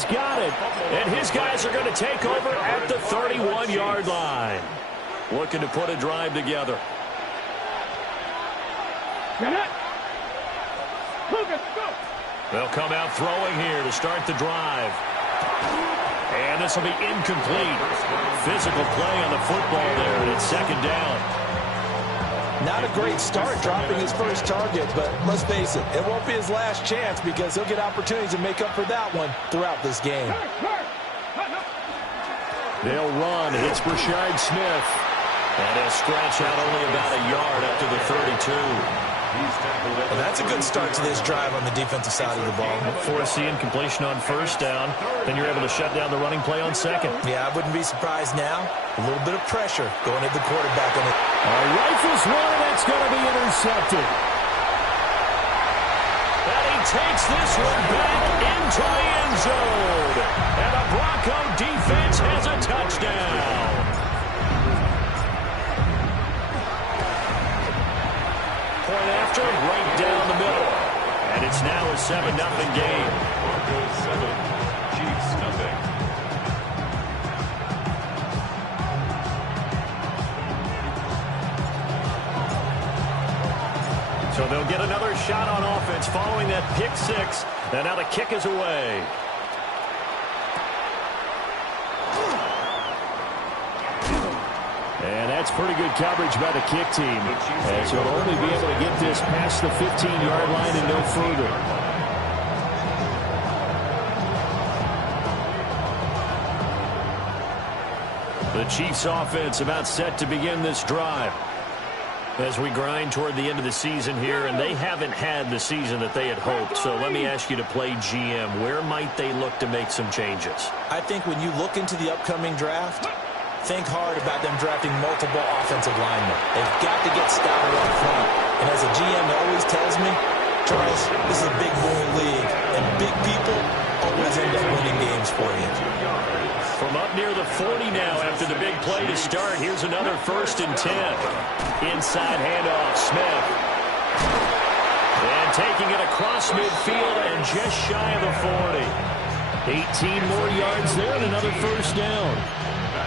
has got it. And his guys are going to take over at the 31-yard line. Looking to put a drive together. They'll come out throwing here to start the drive. And this will be incomplete. Physical play on the football there, and it's second down. Not a great start dropping his first target, but let's face it, it won't be his last chance because he'll get opportunities to make up for that one throughout this game. They'll run. It's Brashard Smith. And he'll stretch out only about a yard up to the 32. Well, that's a good start to this drive on the defensive side of the ball. Forcing incompletion on first down. Then you're able to shut down the running play on second. Yeah, I wouldn't be surprised now. A little bit of pressure going at the quarterback on it. Rifles one, and that's going to be intercepted. And he takes this one back into the end zone. And the Bronco defense has a touchdown. Point after, right down the middle. And it's now a 7-0 game. Broncos 7, Chiefs nothing. So they'll get another shot on offense following that pick six. And now the kick is away. And that's pretty good coverage by the kick team, as he'll only be able to get this past the 15-yard line and no further. The Chiefs offense about set to begin this drive as we grind toward the end of the season here, and they haven't had the season that they had hoped. So let me ask you to play GM. Where might they look to make some changes? I think when you look into the upcoming draft, think hard about them drafting multiple offensive linemen. They've got to get stouter up front. And as a GM always tells me, Charles, this is a big boy league, and big people always end up winning games for you. From up near the 40 now after the big play to start, here's another 1st and 10. Inside handoff, Smith. And taking it across midfield and just shy of the 40. 18 more yards there and another 1st down.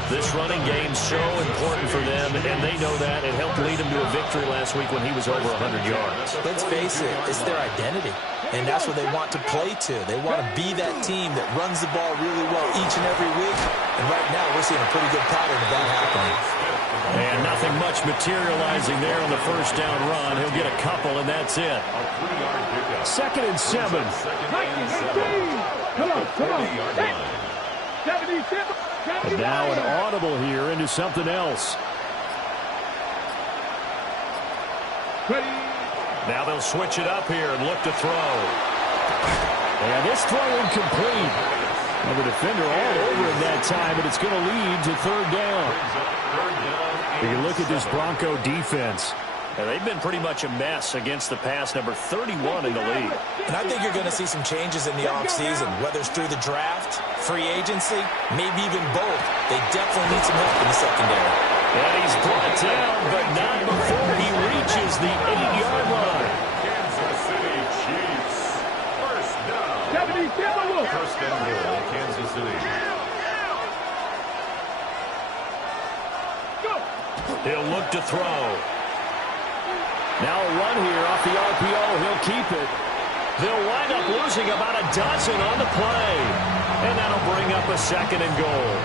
This running game's so important for them, and they know that. It helped lead them to a victory last week when he was over 100 yards. Let's face it, it's their identity, and that's what they want to play to. They want to be that team that runs the ball really well each and every week, and right now we're seeing a pretty good pattern of that happening. And nothing much materializing there on the 1st down run. He'll get a couple, and that's it. 2nd and 7. Come on. And now an audible here into something else. Now they'll switch it up here and look to throw. And this throw incomplete. And the defender all over him that time, but it's going to lead to 3rd down. You look at this Bronco defense. And they've been pretty much a mess against the pass, number 31 in the league. And I think you're going to see some changes in the offseason, whether it's through the draft, free agency, maybe even both. They definitely need some help in the secondary. And he's brought down, but not before he reaches the 8-yard line. Kansas City Chiefs. 1st down. 1st and goal, Kansas City. He'll look to throw. Now a run here off the RPO. He'll keep it. They'll wind up losing about a dozen on the play. And that'll bring up a 2nd and goal.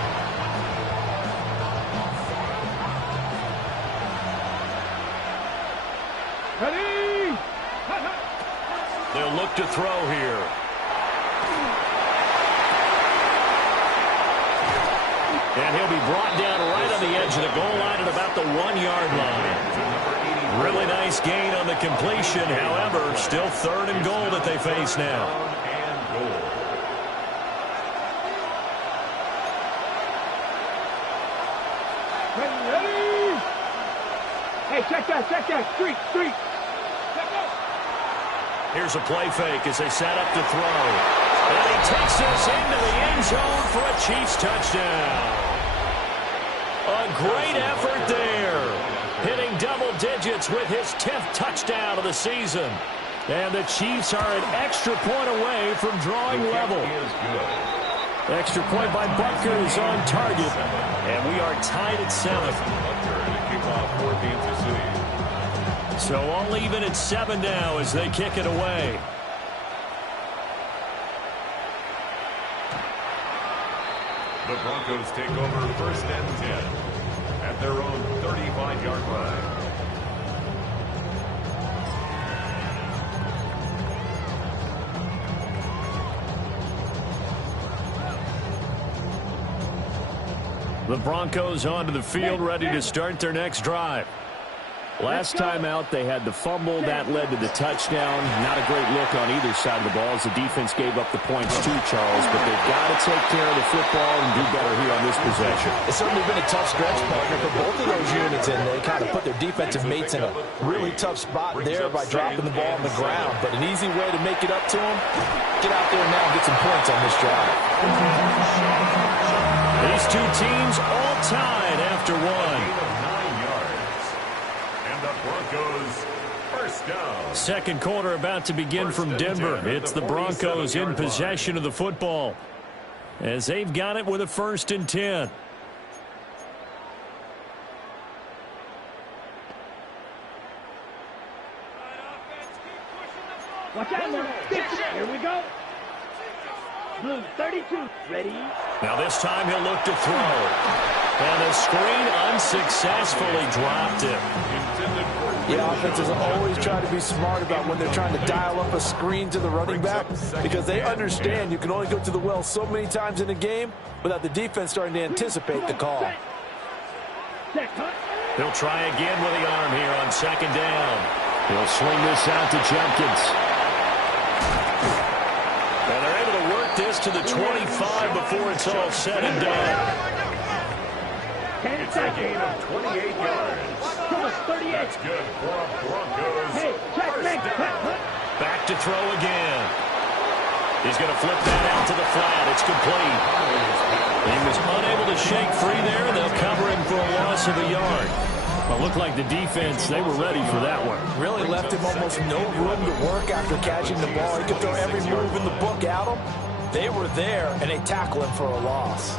Ready? They'll look to throw here. And he'll be brought down right on the edge of the goal line at about the 1-yard line. Really nice gain on the completion. However, still 3rd and goal that they face now. Ready? Hey, check that. Street. Here's a play fake as they set up to throw. And he takes this into the end zone for a Chiefs touchdown. A great effort there. Hitting double digits with his 10th touchdown of the season. And the Chiefs are an extra point away from drawing level. Extra point by Butker is on target. And we are tied at 7. So all even at 7 now as they kick it away. The Broncos take over 1st and 10 at their own 35-yard line. The Broncos onto the field, ready to start their next drive. Last time out, they had the fumble. That led to the touchdown. Not a great look on either side of the ball as the defense gave up the points too, Charles. But they've got to take care of the football and do better here on this possession. It's certainly been a tough stretch, partner, for both of those units, and they kind of put their defensive mates in a really tough spot there by dropping the ball on the ground. But an easy way to make it up to them, get out there now and get some points on this drive. These two teams all tied after one. Broncos first down. Second quarter about to begin from Denver. It's the Broncos in possession of the football as they've got it with a 1st and 10. Watch out now. Here we go. Blue 32. Ready? Now this time he'll look to throw. And the screen unsuccessfully dropped him. Yeah, offenses always try to be smart about when they're trying to dial up a screen to the running back because they understand you can only go to the well so many times in a game without the defense starting to anticipate the call. He'll try again with the arm here on 2nd down. He'll swing this out to Jenkins. And they're able to work this to the 25 before it's all said and done. It's a gain of 28 yards. 38. That's good for a Broncos. Hey, check. Back to throw again. He's going to flip that out to the flat. It's complete. He was unable to shake free there. They'll cover him for a loss of a yard. Well, looked like the defense, they were ready for that one. Really left him almost no room to work after catching the ball. He could throw every move in the book at him. They were there, and they tackle him for a loss.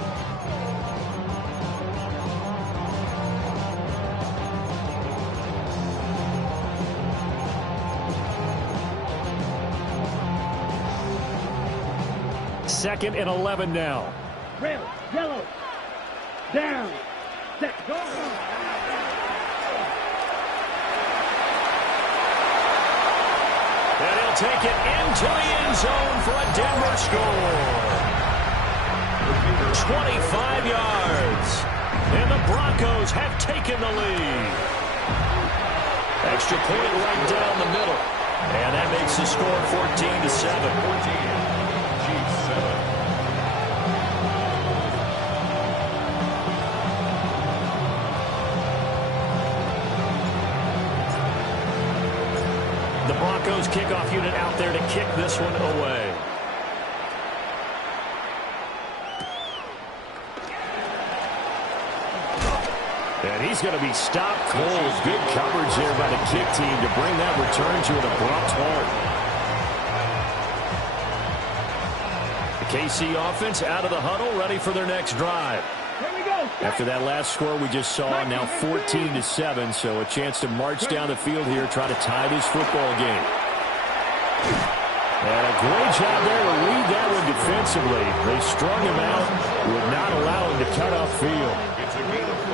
Second and 11 now. Red, yellow, down, set, go. And he'll take it into the end zone for a Denver score. 25 yards. And the Broncos have taken the lead. Extra point right down the middle. And that makes the score 14-7. The Broncos kickoff unit out there to kick this one away. And he's going to be stopped cold. Good coverage there by the kick team to bring that return to an abrupt halt. The KC offense out of the huddle, ready for their next drive. After that last score we just saw, now 14-7, so a chance to march down the field here, try to tie this football game. And a great job there to lead that one defensively. They strung him out, would not allow him to cut off field.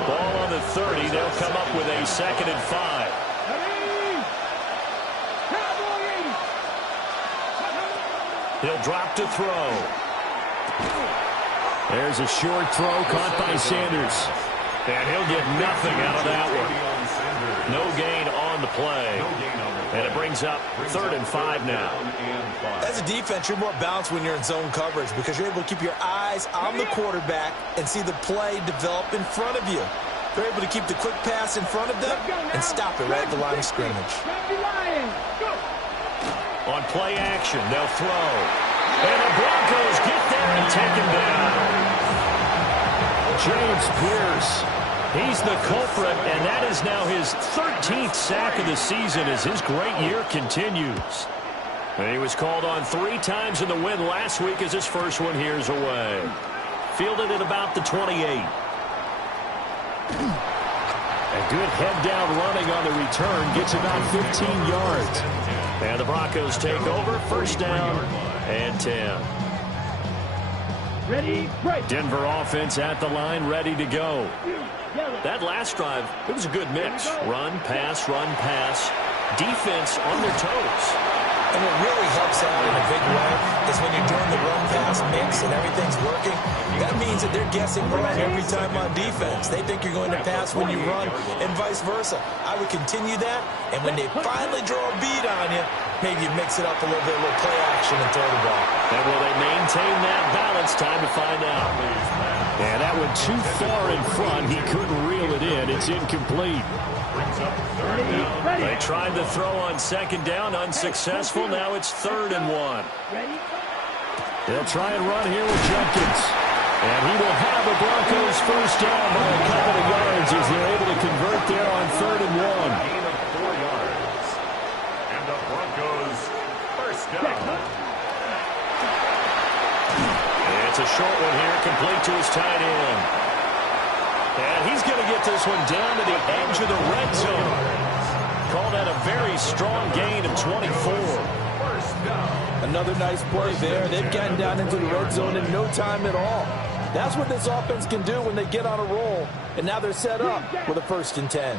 Ball on the 30, they'll come up with a 2nd and 5. He'll drop to throw. There's a short throw caught by Sanders. And he'll get nothing out of that one. No gain on the play. And it brings up 3rd and 5 now. As a defense, you're more balanced when you're in zone coverage because you're able to keep your eyes on the quarterback and see the play develop in front of you. They're able to keep the quick pass in front of them and stop it right at the line of scrimmage. On play action, they'll throw. And the Broncos get there and take him down. James Pierce, he's the culprit, and that is now his 13th sack of the season as his great year continues. And he was called on 3 times in the win last week as his first one here's away. Fielded at about the 28. A good head-down running on the return. Gets about 15 yards. And the Broncos take over. First down and 10. Ready, break. Denver offense at the line, ready to go. That last drive, it was a good mix. Run, pass, defense on their toes. And what really helps out in a big way is when you're doing the run-pass mix and everything's working, that means that they're guessing wrong every time on defense. They think you're going to pass when you run and vice versa. I would continue that, and when they finally draw a bead on you, maybe you mix it up a little bit, a little play action and throw the ball. And will they maintain that balance? Time to find out. And that went too far in front. He couldn't reel it in. It's incomplete. They tried to throw on second down, unsuccessful. Now it's 3rd and 1. They'll try and run here with Jenkins. And he will have the Broncos first down by a couple of yards as they're able to convert there on 3rd and 1. Gain of 4 yards. And the Broncos first down. It's a short one here, complete to his tight end. And he's going to get this one down to the edge of the red zone. Call that a very strong gain of 24. Another nice play there. They've gotten down into the red zone in no time at all. That's what this offense can do when they get on a roll. And now they're set up with a 1st and 10.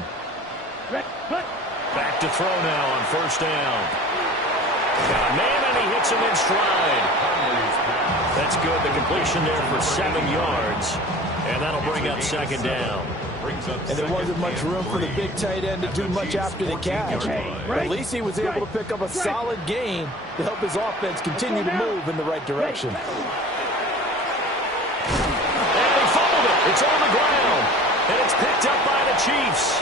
Back to throw now on first down. Got a man, and he hits him in stride. That's good. The completion there for 7 yards. And that'll bring up second down. And there wasn't much room for the big tight end to do much after the catch. But at least he was able to pick up a solid gain to help his offense continue to move in the right direction. And he fumbled it. It's on the ground. And it's picked up by the Chiefs.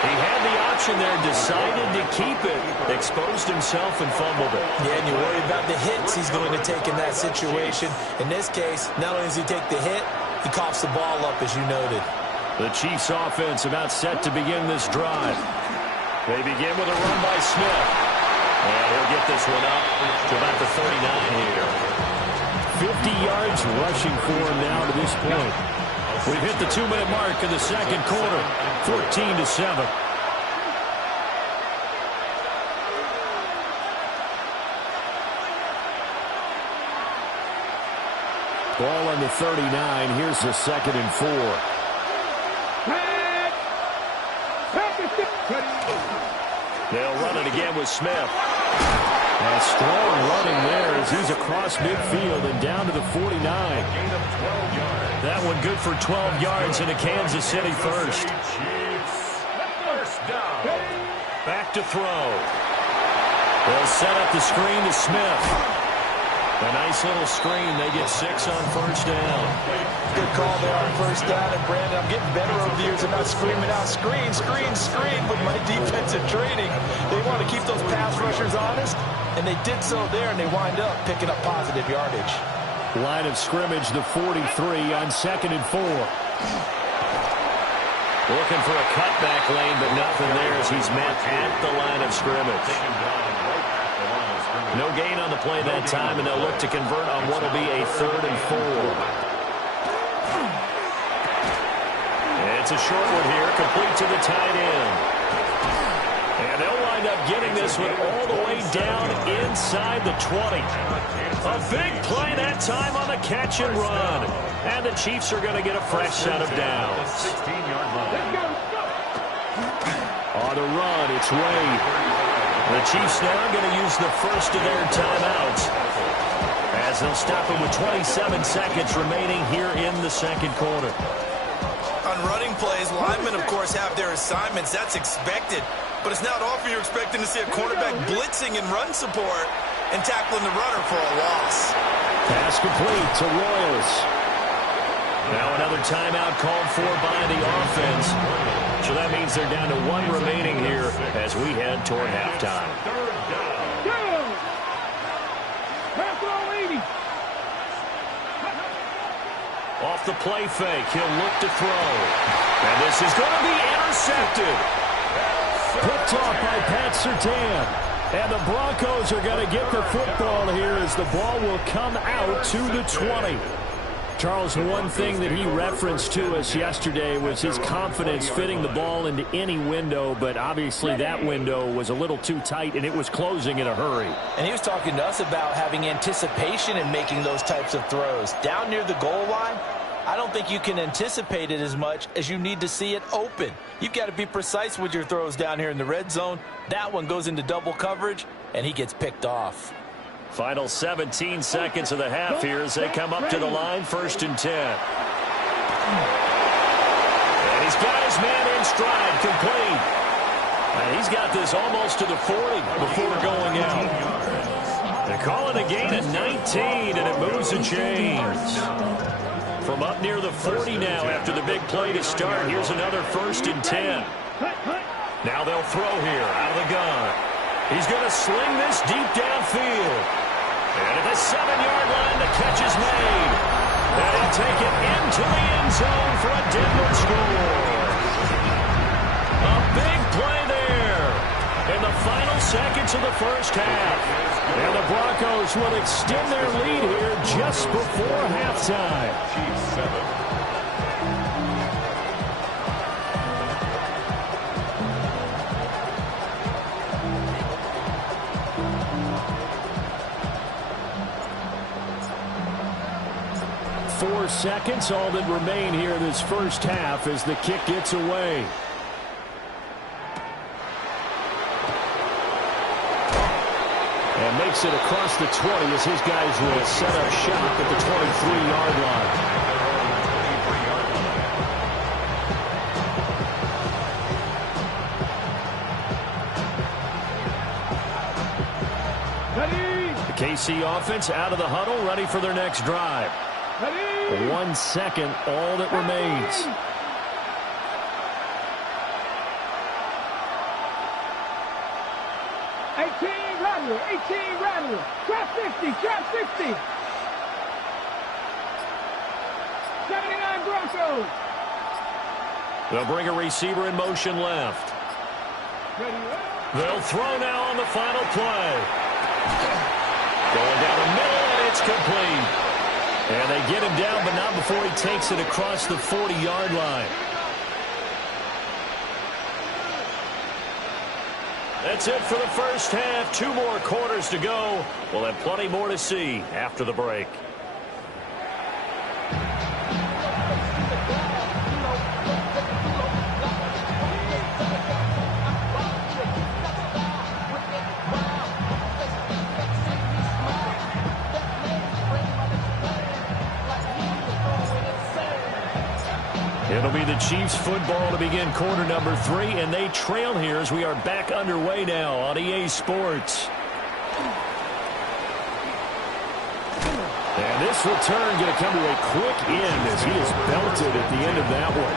He had the option there, decided to keep it, exposed himself and fumbled it. Yeah, and you worry about the hits he's going to take in that situation. In this case, not only does he take the hit, he coughs the ball up, as you noted. The Chiefs offense about set to begin this drive. They begin with a run by Smith. And he'll get this one up to about the 39 here. 50 yards rushing for him now to this point. We've hit the 2-minute mark in the second quarter. 14-7. Ball on the 39. Here's the 2nd and 4. They'll run it again with Smith. A strong running there as he's across midfield and down to the 49. That one good for 12 yards into Kansas City first. Back to throw. They'll set up the screen to Smith. A nice little screen. They get 6 on first down. Good call there on first down. And Brandon, I'm getting better over the years about screaming out, screen, with my defensive training. They want to keep those pass rushers honest, and they did so there, and they wind up picking up positive yardage. Line of scrimmage, the 43 on 2nd and 4. Looking for a cutback lane, but nothing there as he's met at the line of scrimmage. No gain on the play that time, and they'll look to convert on what will be a 3rd and 4. It's a short one here, complete to the tight end. And they'll wind up getting this one all the way down inside the 20. A big play that time on the catch and run. And the Chiefs are going to get a fresh set of downs. 16-yard line. On the run, it's Wade. The Chiefs now going to use the first of their timeouts as they'll stop it with 27 seconds remaining here in the second quarter. On running plays, linemen, of course, have their assignments. That's expected. But it's not often you're expecting to see a cornerback blitzing in run support and tackling the runner for a loss. Pass complete to Royals. Now another timeout called for by the offense. So that means they're down to 1 remaining here as we head toward halftime. Off the play fake, he'll look to throw. And this is going to be intercepted. Picked off by Pat Surtain. And the Broncos are going to get the football here as the ball will come out to the 20. Charles, one thing that he referenced to us yesterday was his confidence fitting the ball into any window, but obviously that window was a little too tight, and it was closing in a hurry. And he was talking to us about having anticipation in making those types of throws. Down near the goal line, I don't think you can anticipate it as much as you need to see it open. You've got to be precise with your throws down here in the red zone. That one goes into double coverage, and he gets picked off. Final 17 seconds of the half here as they come up to the line, 1st and 10. And he's got his man in stride, complete. And he's got this almost to the 40 before going out. They call it a gain of 19, and it moves the chains. From up near the 40 now after the big play to start, here's another 1st and 10. Now they'll throw here out of the gun. He's going to sling this deep downfield. And at the 7-yard line, the catch is made. And he'll take it into the end zone for a Denver score. A big play there in the final seconds of the first half. And the Broncos will extend their lead here just before halftime. Chiefs 7. 4 seconds, all that remain here in this first half as the kick gets away. And makes it across the 20 as his guys will set up shop at the 23-yard line. The KC offense out of the huddle, ready for their next drive. 1 second, all that remains. Trap 50, trap 60. 79 Broncos. They'll bring a receiver in motion left. They'll throw now on the final play. Going down the middle, and it's complete. And they get him down, but not before he takes it across the 40-yard line. That's it for the first half. 2 more quarters to go. We'll have plenty more to see after the break. It'll be the Chiefs football to begin quarter number 3, and they trail here as we are back underway now on EA Sports. And this return going to come to a quick end as he is belted at the end of that one.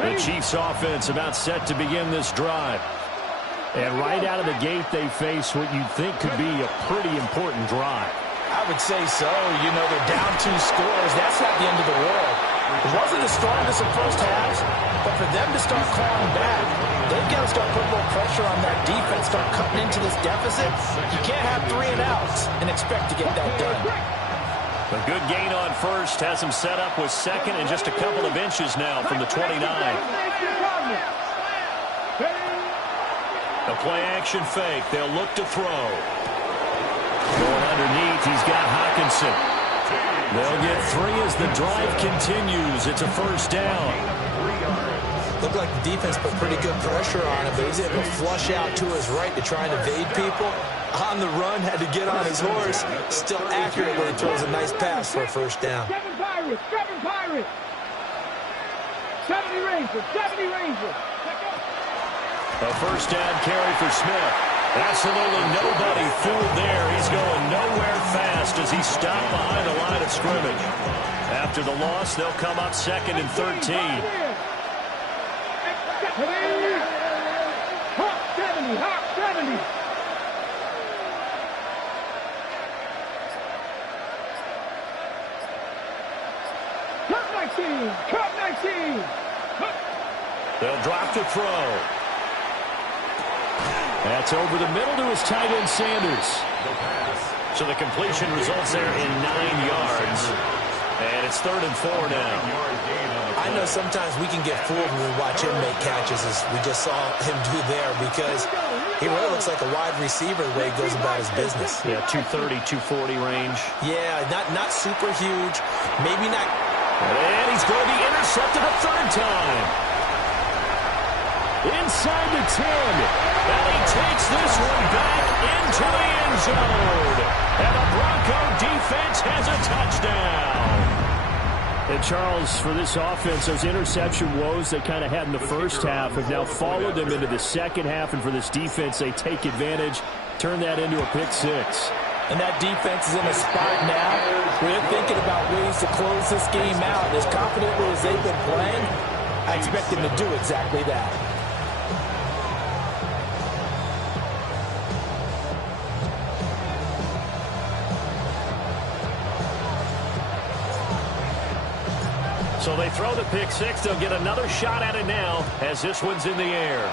The Chiefs offense about set to begin this drive. And right out of the gate, they face what you'd think could be a pretty important drive. I would say so. You know, they're down 2 scores. That's not the end of the world. It wasn't the strongest of first halves, but for them to start clawing back, they've got to start putting more pressure on that defense, start cutting into this deficit. You can't have 3 and outs and expect to get that done. A good gain on first has him set up with second and just a couple of inches now from the 29. A play-action fake. They'll look to throw. Going underneath, he's got Hawkinson. They'll get 3 as the drive continues. It's a first down. Looked like the defense put pretty good pressure on him, but he's able to flush out to his right to try and evade people. On the run, had to get on his horse. Still accurately throws a nice pass for a first down. 7 Pirates. 70 Rangers. A first down carry for Smith. Absolutely nobody fooled there. He's going nowhere fast as he stopped behind the line of scrimmage. After the loss, they'll come up 2nd and 13. Hawk 70, Hawk 70. Cut 19, cut 19. They'll drop to throw. That's over the middle to his tight end, Sanders. So the completion results there in 9 yards. And it's 3rd and 4 now. I know sometimes we can get fooled when we watch him make catches, as we just saw him do there, because he really looks like a wide receiver the way he goes about his business. Yeah, 230, 240 range. Yeah, not super huge. Maybe not. And he's going to be intercepted a 3rd time. Inside the 10. And he takes this one back into the end zone. And the Bronco defense has a touchdown. And Charles, for this offense, those interception woes they kind of had in the first half have now followed them into the second half. And for this defense, they take advantage, turn that into a pick 6. And that defense is in a spot now where they're thinking about ways to close this game out. And as confidently as they've been playing, I expect them to do exactly that. So they throw the pick 6. They'll get another shot at it now as this one's in the air.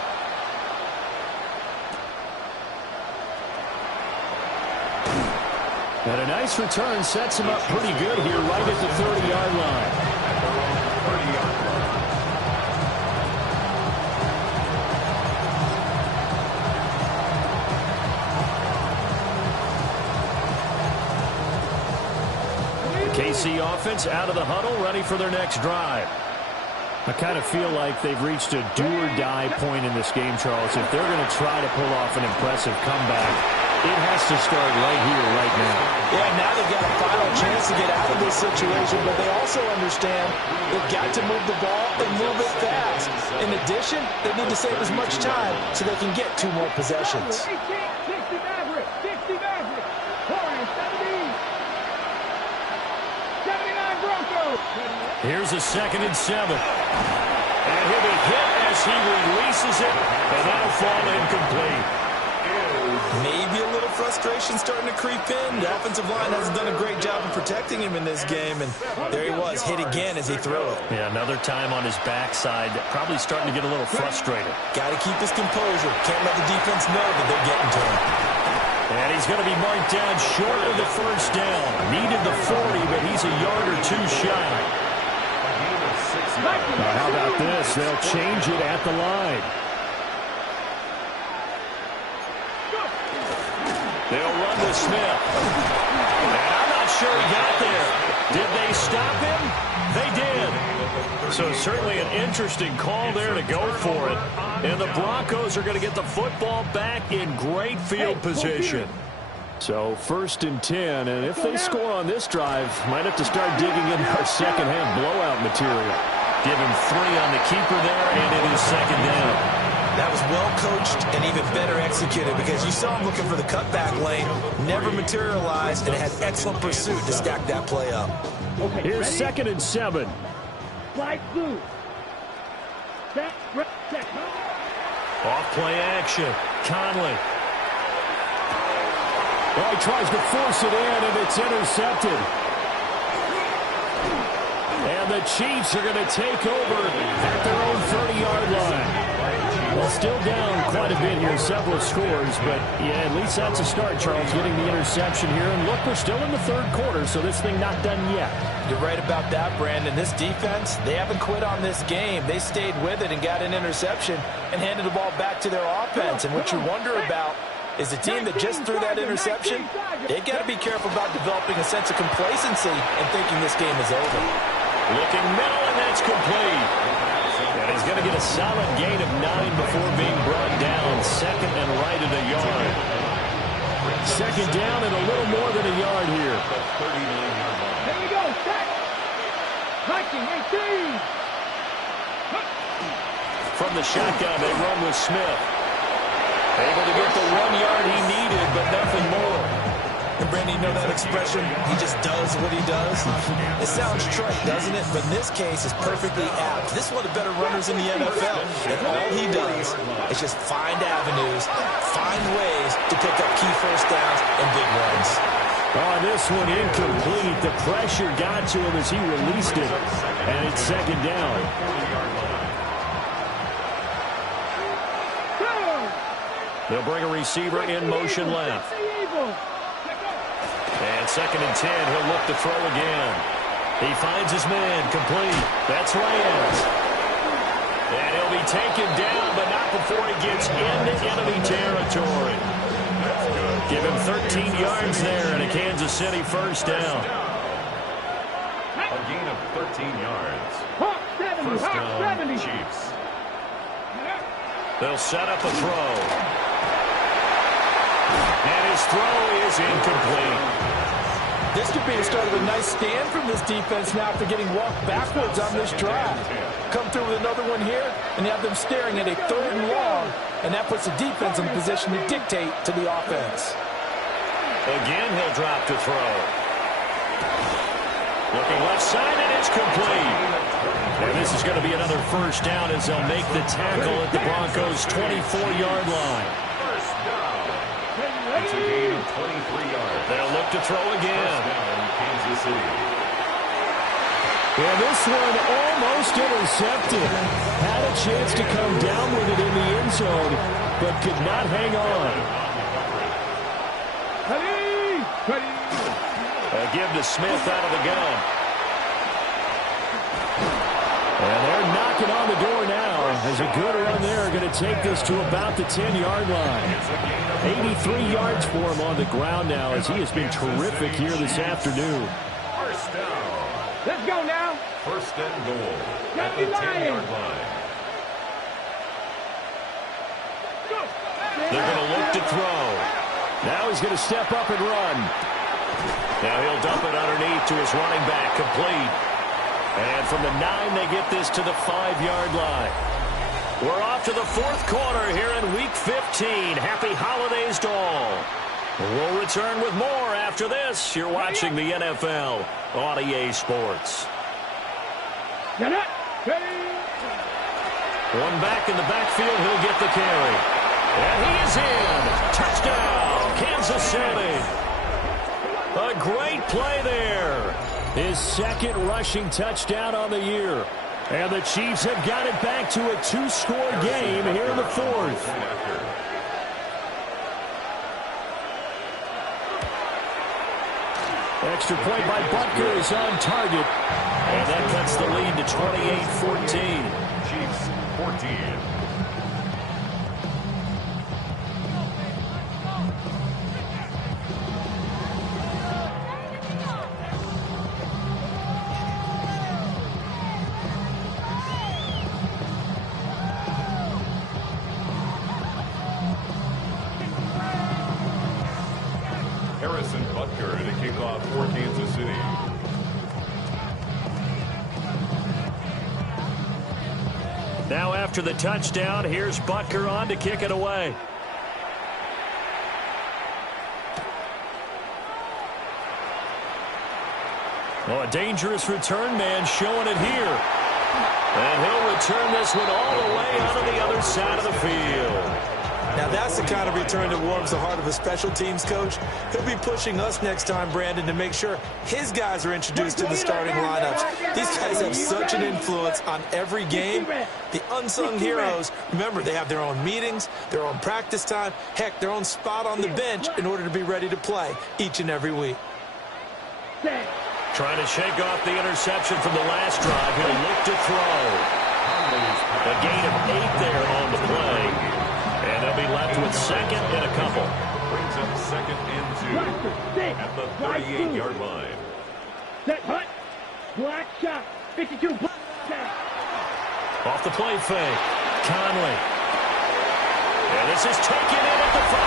And a nice return sets him up pretty good here right at the 30-yard line. KC offense out of the huddle, ready for their next drive. I kind of feel like they've reached a do-or-die point in this game, Charles. If they're going to try to pull off an impressive comeback, it has to start right here, right now. Yeah, now they've got a final chance to get out of this situation, but they also understand they've got to move the ball and move it fast. In addition, they need to save as much time so they can get 2 more possessions. 60 Maverick, 60 Maverick, 70. Here's a 2nd and 7. And he'll be hit as he releases it, and that'll fall incomplete. Maybe a little frustration starting to creep in. The offensive line hasn't done a great job of protecting him in this game, and there he was, hit again as he threw it. Yeah, another time on his backside, probably starting to get a little frustrated. Got to keep his composure. Can't let the defense know that they're getting to him. And he's going to be marked down short of the 1st down. Needed the 40, but he's a yard or 2 shy. How about this? They'll change it at the line. They'll run to Smith. And I'm not sure he got there. Did they stop him? They did. So certainly an interesting call there to go for it. And the Broncos are going to get the football back in great field position. So 1st and 10, and if they score on this drive, might have to start digging in our second-half blowout material. Give him 3 on the keeper there, and it is 2nd down. That was well coached and even better executed because you saw him looking for the cutback lane, never materialized, and had excellent pursuit to stack that play up. Okay, here's 2nd and 7. Slide blue. Set. Off play action. Conley. Well, he tries to force it in, and it's intercepted. And the Chiefs are going to take over at their own 30-yard line. Well, still down quite a bit here, several scores, but yeah, at least that's a start, Charles, getting the interception here. And look, we're still in the 3rd quarter, so this thing not done yet. You're right about that, Brandon. This defense, they haven't quit on this game. They stayed with it and got an interception and handed the ball back to their offense. And what you wonder about is the team that just threw that interception, they've got to be careful about developing a sense of complacency and thinking this game is over. Looking middle, and that's complete. And he's going to get a solid gain of 9 before being brought down. 2nd and right at a yard. 2nd down and a little more than a yard here. There we go, set. Hiking, 18. From the shotgun, they run with Smith. Able to get the 1 yard he needed, but nothing more. And Brandon, you know that expression, he just does what he does? It sounds trite, doesn't it? But in this case, it's perfectly apt. This is one of the better runners in the NFL. And all he does is just find avenues, find ways to pick up key first downs and big runs. On this one, incomplete. The pressure got to him as he released it. And it's second down. They'll bring a receiver in motion left. And second and 10, he'll look to throw again. He finds his man, complete. That's Reyes. And he'll be taken down, but not before he gets into enemy territory. Give him 13 yards there and a Kansas City first down. A gain of 13 yards. First down, Chiefs. They'll set up a throw. And his throw is incomplete. This could be the start of a nice stand from this defense now after getting walked backwards on this drive. Come through with another one here, and you have them staring at a 3rd and long, and that puts the defense in position to dictate to the offense. Again, he'll drop to throw. Looking left side, and it's complete. And this is going to be another first down as they'll make the tackle at the Broncos' 24-yard line. It's a gain of 23 yards. They'll look to throw again. First down, Kansas City. And this one almost intercepted. Had a chance to come down with it in the end zone, but could not hang on. A give to Smith out of the gun. And they're knocking on the door now as a good run there going to take this to about the 10-yard line. 83 yards for him on the ground now as he has been terrific here this afternoon. First down. Let's go now. First and goal at the 10-yard line. They're going to look to throw. Now he's going to step up and run. Now he'll dump it underneath to his running back, complete. And from the 9, they get this to the 5-yard line. We're off to the 4th quarter here in Week 15. Happy holidays to all. We'll return with more after this. You're watching the NFL on EA Sports. One back in the backfield, he'll get the carry. And he is in. Touchdown, Kansas City. A great play there. His 2nd rushing touchdown on the year. And the Chiefs have got it back to a 2-score game here in the 4th. Extra point by Butker is on target. And that cuts the lead to 28-14. Chiefs 14. Butker to kick off for Kansas City. Now after the touchdown, here's Butker on to kick it away. Oh, a dangerous return man showing it here. And he'll return this one all the way out of the other side of the field. Now that's the kind of return that warms the heart of a special teams coach. He'll be pushing us next time, Brandon, to make sure his guys are introduced to the starting lineups. These guys have such an influence on every game. The unsung heroes, remember, they have their own meetings, their own practice time, heck, their own spot on the bench in order to be ready to play each and every week. Trying to shake off the interception from the last drive. He'll look to throw. A gain of 8 there on the play. And they'll be left with 2nd and a couple. Brings up 2nd and 2 at the 38-yard line. Set hut. Black shot. 52. Off the play fake. Conley. And this is taken in at the 5.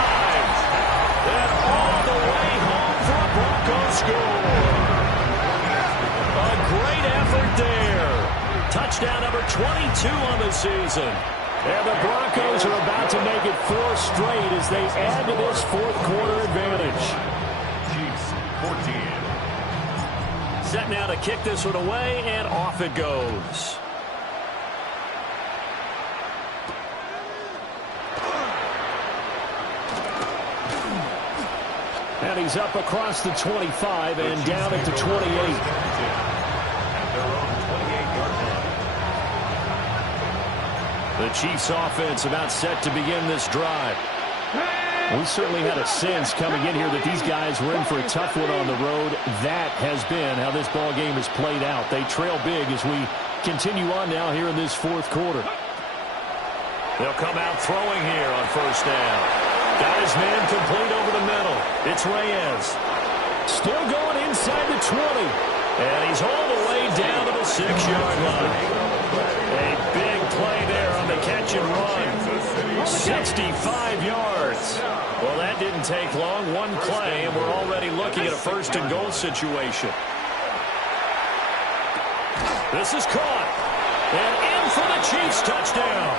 And all the way home for a Broncos score. A great effort there. Touchdown number 22 on the season. And the Broncos are about to make it 4 straight as they add to this 4th quarter advantage. 14. Set now to kick this one away, and off it goes. And he's up across the 25 and down at the 28. At their own 28-yard line. The Chiefs offense about set to begin this drive. We certainly had a sense coming in here that these guys were in for a tough one on the road. That has been how this ball game has played out. They trail big as we continue on now here in this fourth quarter. They'll come out throwing here on first down. Got his man complete over the middle. It's Reyes. Still going inside the 20. And he's all the way down to the 6-yard line. A big play there on the catch and run. 65 yards. Well, that didn't take long. One play, and we're already looking at a first-and-goal situation. This is caught. And in for the Chiefs touchdown.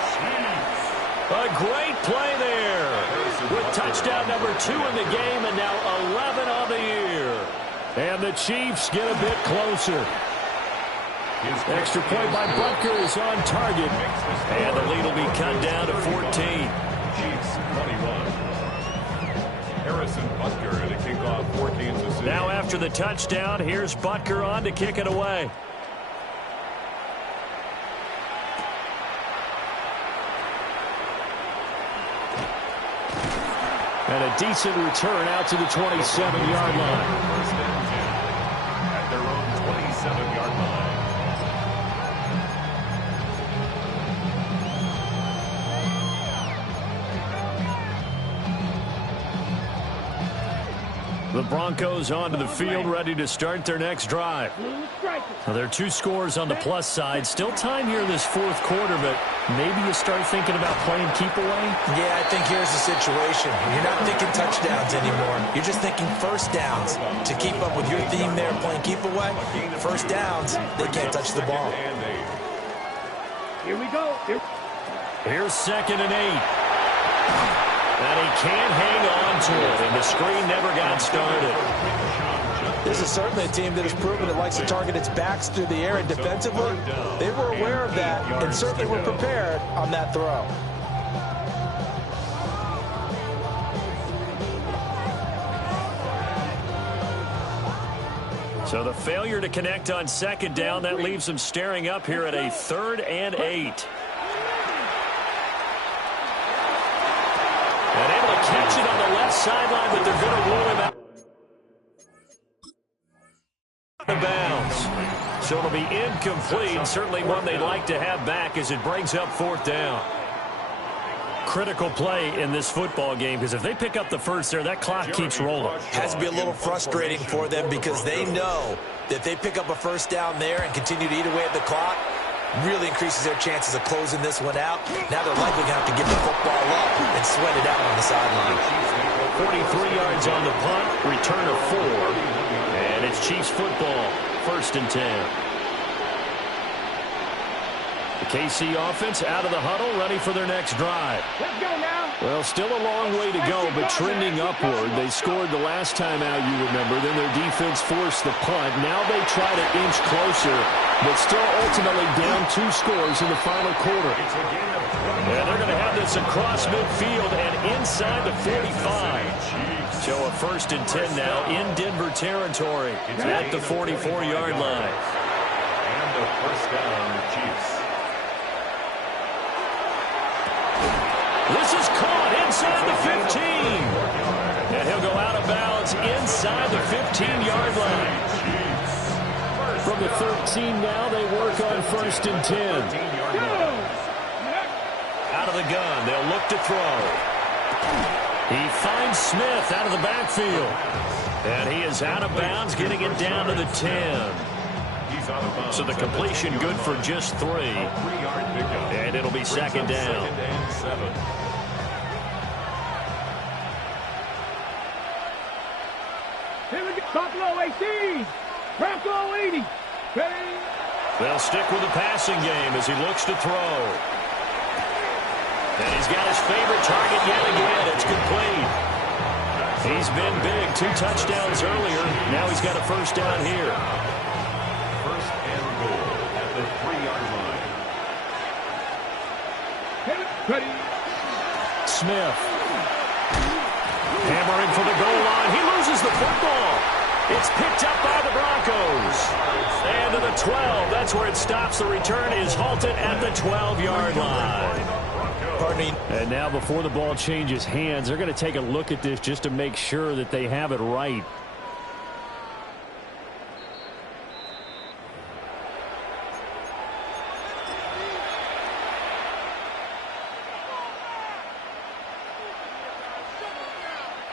A great play there. With touchdown number 2 in the game and now 11 on the year. And the Chiefs get a bit closer. Extra point by Butker is on target. And the lead will be cut down to 14. Chiefs 21. Harrison Butker to kick off for Kansas City. Now after the touchdown, here's Butker on to kick it away. And a decent return out to the 27-yard line. First and 10 at their own 27-yard line. The Broncos onto the field, ready to start their next drive. Now, there are 2 scores on the plus side. Still time here in this fourth quarter, but maybe you start thinking about playing keep away? Yeah, I think here's the situation. You're not thinking touchdowns anymore. You're just thinking first downs. To keep up with your theme there, playing keep away, first downs, they can't touch the ball. Here we go. Here's 2nd and 8. And he can't hang on to it, and the screen never got started. This is certainly a team that has proven it likes to target its backs through the air, and defensively, they were aware of that and certainly were prepared on that throw. So the failure to connect on 2nd down, that leaves them staring up here at a 3rd and 8. And able to catch it on the left sideline, but they're going to rule him out of bounds. So it'll be incomplete, certainly one they'd like to have back as it brings up 4th down. Critical play in this football game, because if they pick up the first there, that clock keeps rolling. Has to be a little frustrating for them because they know that if they pick up a first down there and continue to eat away at the clock, really increases their chances of closing this one out. Now they're likely going to have to give the football up and sweat it out on the sideline. 43 yards on the punt, return of 4. And it's Chiefs football, 1st and 10. The KC offense out of the huddle, ready for their next drive. Let's go now. Well, still a long way to go, but trending upward. They scored the last time out, you remember. Then their defense forced the punt. Now they try to inch closer, but still ultimately down 2 scores in the final quarter. And they're going to have this across midfield and inside the 45. So a 1st and 10 now in Denver territory at the 44-yard line. And a first down, the Chiefs. This is caught inside the 15. And he'll go out of bounds inside the 15-yard line. From the 13 now, they work on 1st and 10. Out of the gun, they'll look to throw. He finds Smith out of the backfield. And he is out of bounds, getting it down to the 10. So the completion good for just 3. And it'll be 2nd down. Here we go. Buffalo 18. Bronco 80. Ready? They'll stick with the passing game as he looks to throw. And he's got his favorite target yet again. It's complete. He's been big. 2 touchdowns earlier. Now he's got a first down here. First and goal at the 3-yard line. Smith. Hammering for the goal line. He loses the football. It's picked up by the Broncos. And to the 12. That's where it stops. The return is halted at the 12-yard line. And now before the ball changes hands, they're going to take a look at this just to make sure that they have it right.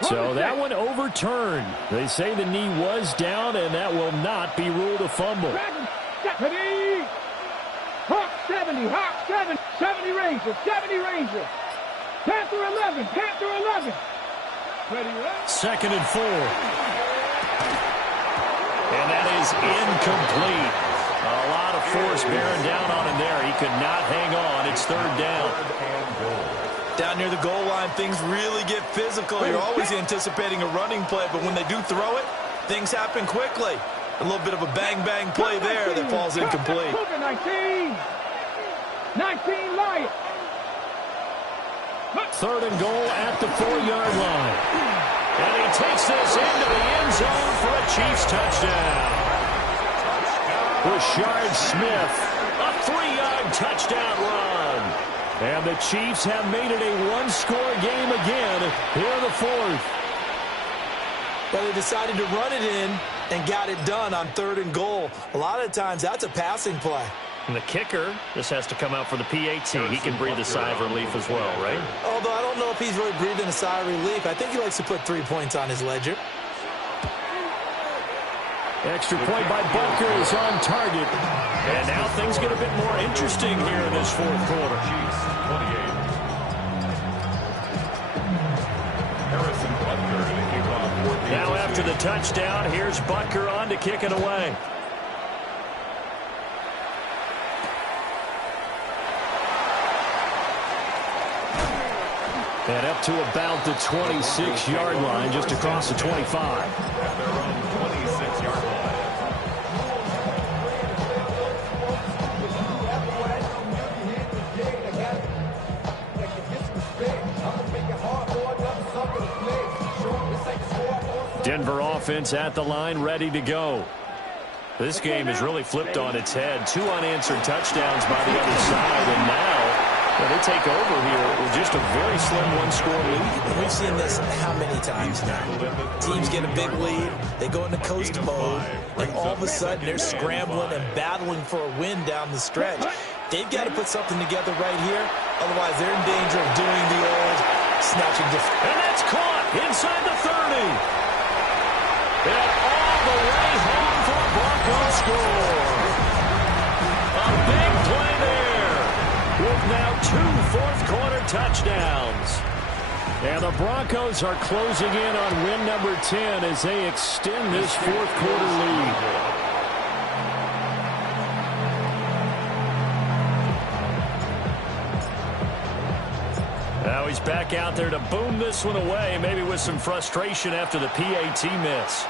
So that one overturned. They say the knee was down, and that will not be ruled a fumble. Hawk 70, Hawk 70, 70 Rangers, 70 Rangers. Panther 11, Panther 11. Ready, right? 2nd and 4. And that is incomplete. A lot of force bearing down on him there. He could not hang on. It's 3rd down. Down near the goal line, things really get physical. You're always anticipating a running play, but when they do throw it, things happen quickly. A little bit of a bang-bang play there that falls incomplete. 19 Lions. 3rd and goal at the 4-yard line. And he takes this into the end zone for a Chiefs touchdown. Rashard Smith, a 3-yard touchdown run. And the Chiefs have made it a 1-score game again here in the 4th. But they decided to run it in and got it done on 3rd and goal. A lot of times that's a passing play. And the kicker, this has to come out for the PAT. He can breathe a sigh of relief as well, right? Although I don't know if he's really breathing a sigh of relief. I think he likes to put 3 points on his ledger. Extra point by Butker is on target. And now things get a bit more interesting here in this 4th quarter. Chiefs 28. Harrison Butker to kick off. Now after the touchdown, here's Butker on to kick it away. And up to about the 26-yard line, just across the 25. At their own 26-yard line. Denver offense at the line, ready to go. This game has really flipped on its head. 2 unanswered touchdowns by the other side, and now they take over here with just a very slim 1-score lead. We've seen this how many times now? Teams get a big lead, they go into coast mode, and all of a sudden they're scrambling and battling for a win down the stretch. They've got to put something together right here, otherwise they're in danger of doing the old snatching. And that's caught inside the 30. And all the way home for a Broncos score. A big play there with now 2 fourth-quarter touchdowns. And the Broncos are closing in on win number 10 as they extend this 4th-quarter lead. Now he's back out there to boom this one away, maybe with some frustration after the PAT miss.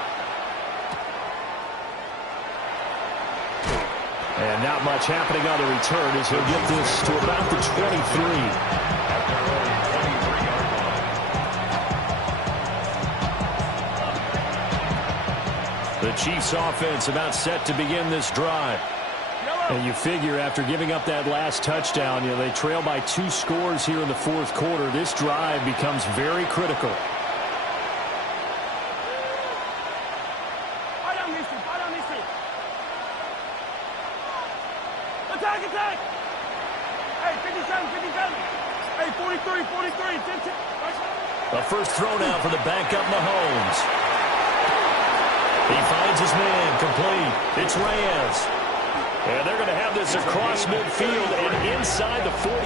And not much happening on the return as he'll get this to about the 23. The Chiefs offense about set to begin this drive. And you figure after giving up that last touchdown, they trail by 2 scores here in the 4th quarter. This drive becomes very critical. Attack! Hey, 57, 57. Hey, 43, 43, 10. A first throw now for the backup Mahomes. He finds his man, complete. It's Reyes. And they're going to have this across midfield and inside the 45.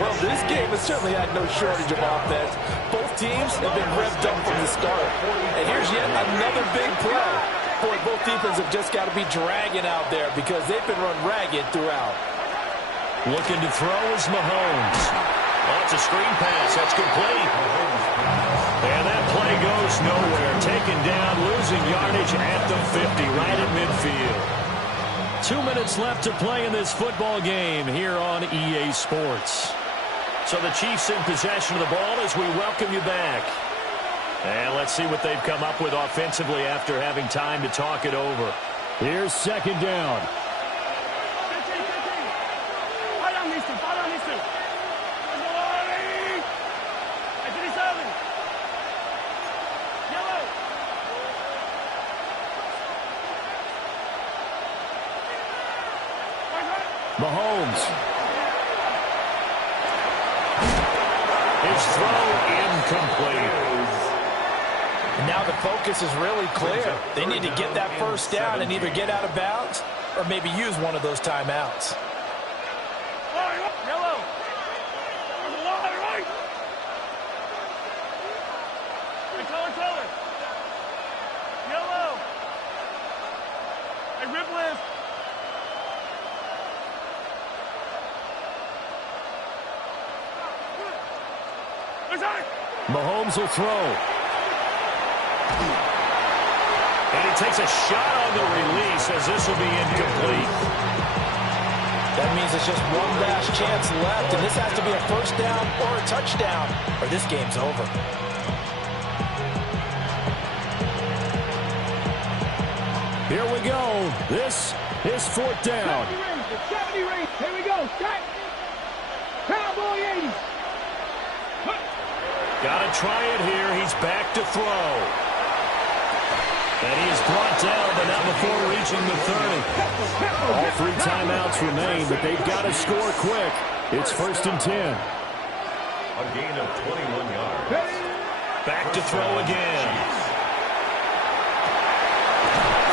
Well, this game has certainly had no shortage of offense. Both teams have been revved up from the start. And here's yet another big play. Boy, both defenses have just got to be dragging out there because they've been run ragged throughout. Looking to throw is Mahomes. Oh, it's a screen pass. That's complete. play goes nowhere. Taken down, losing yardage at the 50, right at midfield. 2 minutes left to play in this football game here on EA Sports. So the Chiefs in possession of the ball as we welcome you back. And let's see what they've come up with offensively after having time to talk it over. Here's second down. Mahomes. His throw incomplete. And now the focus is really clear. They need to get that first down and either get out of bounds or maybe use one of those timeouts. Yellow. Color. Yellow. Hey, rip list. Mahomes will throw. And he takes a shot on the release as this will be incomplete. That means it's just one last chance left, and this has to be a first down or a touchdown, or this game's over. Here we go. This is fourth down. 70 range. Here we go. Set. Cowboy 80. Got to try it here. He's back to throw. And he is brought down, but not before reaching the 30. All 3 timeouts remain, but they've got to score quick. It's first and 10. A gain of 21 yards. Back to throw again.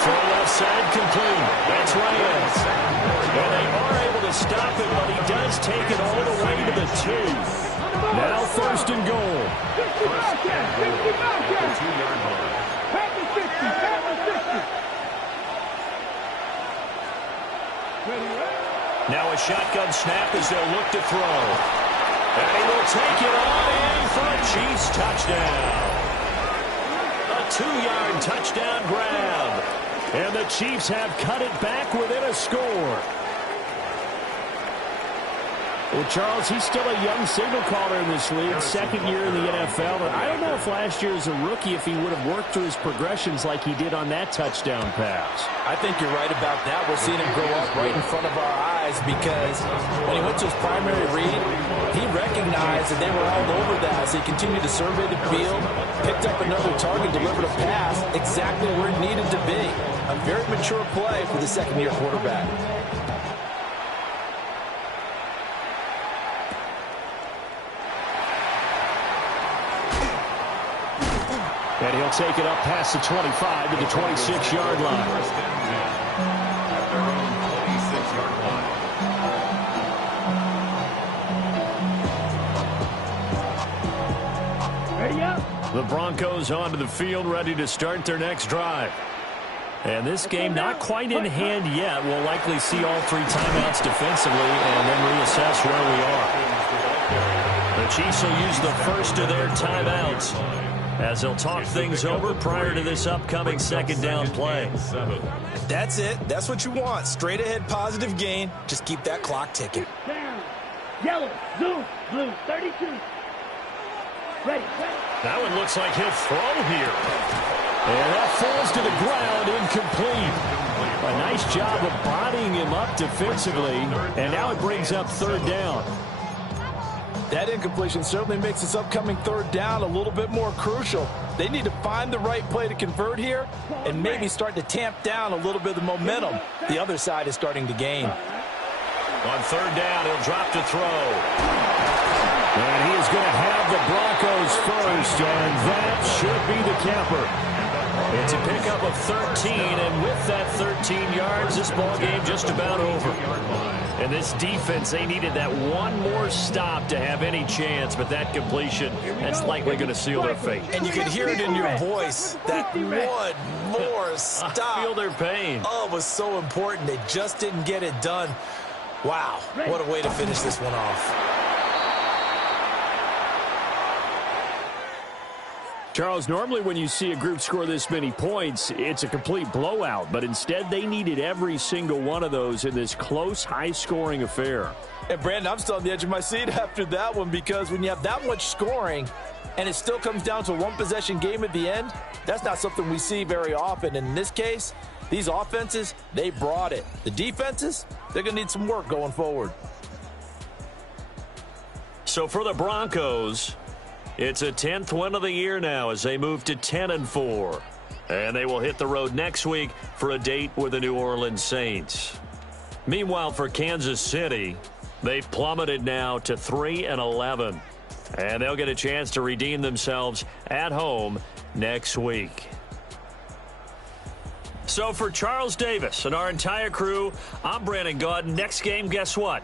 Throw left side complete. That's Reyes. And they are able to stop it, but he does take it all the way to the 2. Now first and goal. 60 Bobcat. 60 Bobcat. 2-yard line. Back to 60. Back to 60. Now a shotgun snap as they'll look to throw. And he will take it on in for a Chiefs touchdown. A 2-yard touchdown grab. And the Chiefs have cut it back within a score. Well, Charles, he's still a young signal caller in this league, second year in the NFL. But I don't know if last year as a rookie, if he would have worked through his progressions like he did on that touchdown pass. I think you're right about that. We're seeing him grow up right in front of our eyes because when he went to his primary read, he recognized that they were all over that as he continued to survey the field, picked up another target, delivered a pass exactly where it needed to be. A very mature play for the second-year quarterback. And he'll take it up past the 25 to the 26-yard line. First and 10 at their own 26-yard line. Ready up. The Broncos onto the field, ready to start their next drive. And this game not quite in hand yet. We'll likely see all 3 timeouts defensively and then reassess where we are. The Chiefs will use the first of their timeouts as they'll talk things over prior to this upcoming second down play. That's it. That's what you want. Straight ahead positive gain. Just keep that clock ticking. Down. Yellow. Zoom. Blue. 32. Ready. That one looks like he'll throw here. And that falls to the ground, incomplete. A nice job of bodying him up defensively. And now it brings up third down. That incompletion certainly makes this upcoming third down a little bit more crucial. They need to find the right play to convert here and maybe start to tamp down a little bit of the momentum the other side is starting to gain. On third down, he'll drop to throw. And he is going to have the Broncos first, and that should be the capper. It's a pickup of 13, and with that 13 yards, this ball game just about over. And this defense, they needed that one more stop to have any chance, but that completion, that's likely going to seal their fate. And you can hear it in your voice, that one more stop. I feel their pain. Oh, it was so important. They just didn't get it done. Wow, what a way to finish this one off. Charles, normally when you see a group score this many points, it's a complete blowout. But instead, they needed every single one of those in this close, high-scoring affair. And, Brandon, I'm still on the edge of my seat after that one because when you have that much scoring and it still comes down to a one-possession game at the end, that's not something we see very often. And in this case, these offenses, they brought it. The defenses, they're going to need some work going forward. So for the Broncos, it's a 10th win of the year now as they move to 10-4. And they will hit the road next week for a date with the New Orleans Saints. Meanwhile, for Kansas City, they've plummeted now to 3-11. And they'll get a chance to redeem themselves at home next week. So for Charles Davis and our entire crew, I'm Brandon Gaudin. Next game, guess what?